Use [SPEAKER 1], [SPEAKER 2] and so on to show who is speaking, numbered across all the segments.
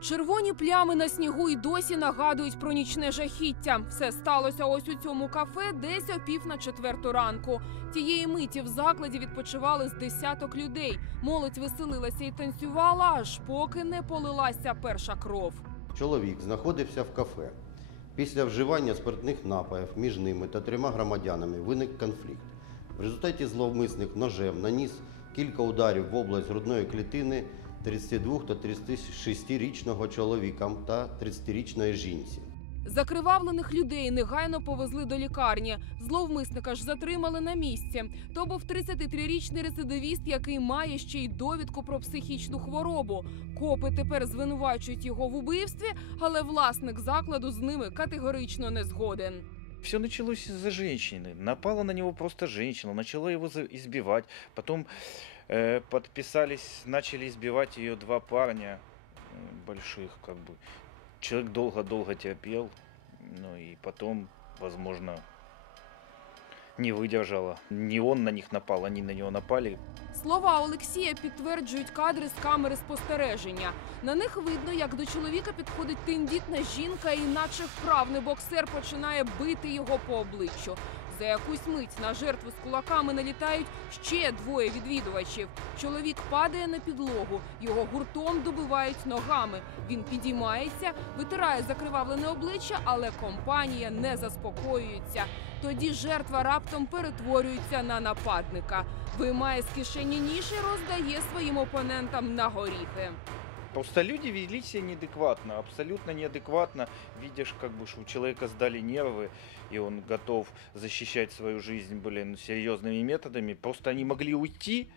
[SPEAKER 1] Червоні плями на снігу й досі нагадують про нічне жахіття. Все сталося ось у цьому кафе, десь о пів на четверту ранку. Тієї миті в закладі відпочивали з десяток людей. Молодь веселилася і танцювала, аж поки не полилася перша кров.
[SPEAKER 2] Чоловік знаходився в кафе. Після вживання спиртних напоїв між ними та трьома громадянами виник конфлікт. В результаті зловмисник ножем наніс кілька ударів в область грудної клітини 32 та 36-річного чоловікам та 30-річної жінці.
[SPEAKER 1] Закривавлених людей негайно повезли до лікарні. Зловмисника ж затримали на місці. То був 33-річний рецидивіст, який має ще й довідку про психічну хворобу. Копи тепер звинувачують його в убивстві, але власник закладу з ними категорично не згоден.
[SPEAKER 3] Все началось из-за женщины. Напала на него просто женщина, начала его за- избивать. Потом подписались, начали избивать ее два парня больших, как бы. Человек долго-долго терпел, ну и потом, возможно, не выдержала. Не он на них напал, они на него напали.
[SPEAKER 1] Слова Олексія підтверджують кадри з камери спостереження. На них видно, як до чоловіка підходить тендітна жінка, і наче вправний боксер починає бити його по обличчю. За якусь мить на жертву з кулаками налітають ще двоє відвідувачів. Чоловік падає на підлогу, його гуртом добивають ногами. Він підіймається, витирає закривавлене обличчя, але компанія не заспокоюється. Тоді жертва раптом перетворюється на нападника. Виймає з кишені ніж і роздає своїм опонентам на горіхи.
[SPEAKER 3] Просто люди вели себя неадекватно, абсолютно неадекватно, видя, ж, как бы, что у человека сдали нервы, и он готов защищать свою жизнь, блин, серьезными методами. Просто они могли уйти,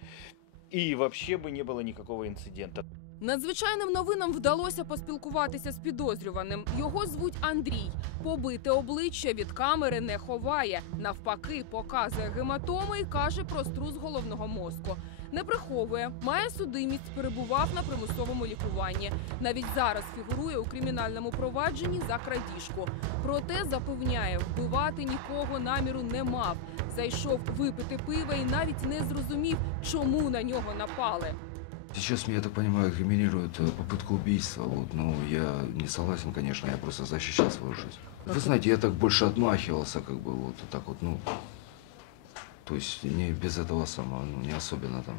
[SPEAKER 3] и вообще бы не было никакого инцидента.
[SPEAKER 1] Надзвичайним новинам вдалося поспілкуватися з підозрюваним. Його звуть Андрій. Побите обличчя від камери не ховає. Навпаки, показує гематоми і каже про струс головного мозку. Не приховує, має судимість, перебував на примусовому лікуванні. Навіть зараз фігурує у кримінальному провадженні за крадіжку. Проте запевняє, вбивати нікого наміру не мав. Зайшов випити пива і навіть не зрозумів, чому на нього напали.
[SPEAKER 4] Сейчас, я так понимаю, криминируют э, попытку убийства. Вот, ну, я не согласен, конечно, я просто защищал свою жизнь. Вы знаете, я так больше отмахивался, как бы, вот так вот, ну, то есть не без этого самого, ну, не особенно там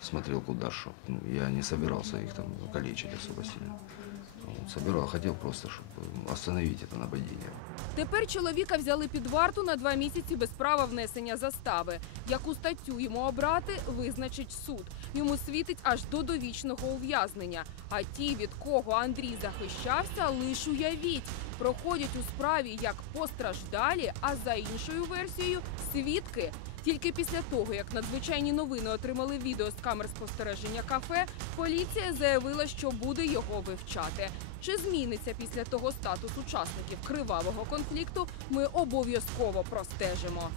[SPEAKER 4] смотрел куда что. Ну, я не собирался их там калечить особо сильно. Вот, собирал, хотел просто, чтобы остановить это нападение.
[SPEAKER 1] Тепер чоловіка взяли під варту на два місяці без права внесення застави. Яку статтю йому обрати, визначить суд. Йому світить аж до довічного ув'язнення. А ті, від кого Андрій захищався, лиш уявіть, проходять у справі як постраждалі, а за іншою версією свідки. Тільки після того, як надзвичайні новини отримали відео з камер спостереження кафе, поліція заявила, що буде його вивчати. Чи зміниться після того статус учасників кривавого конфлікту? Ми обов'язково простежимо.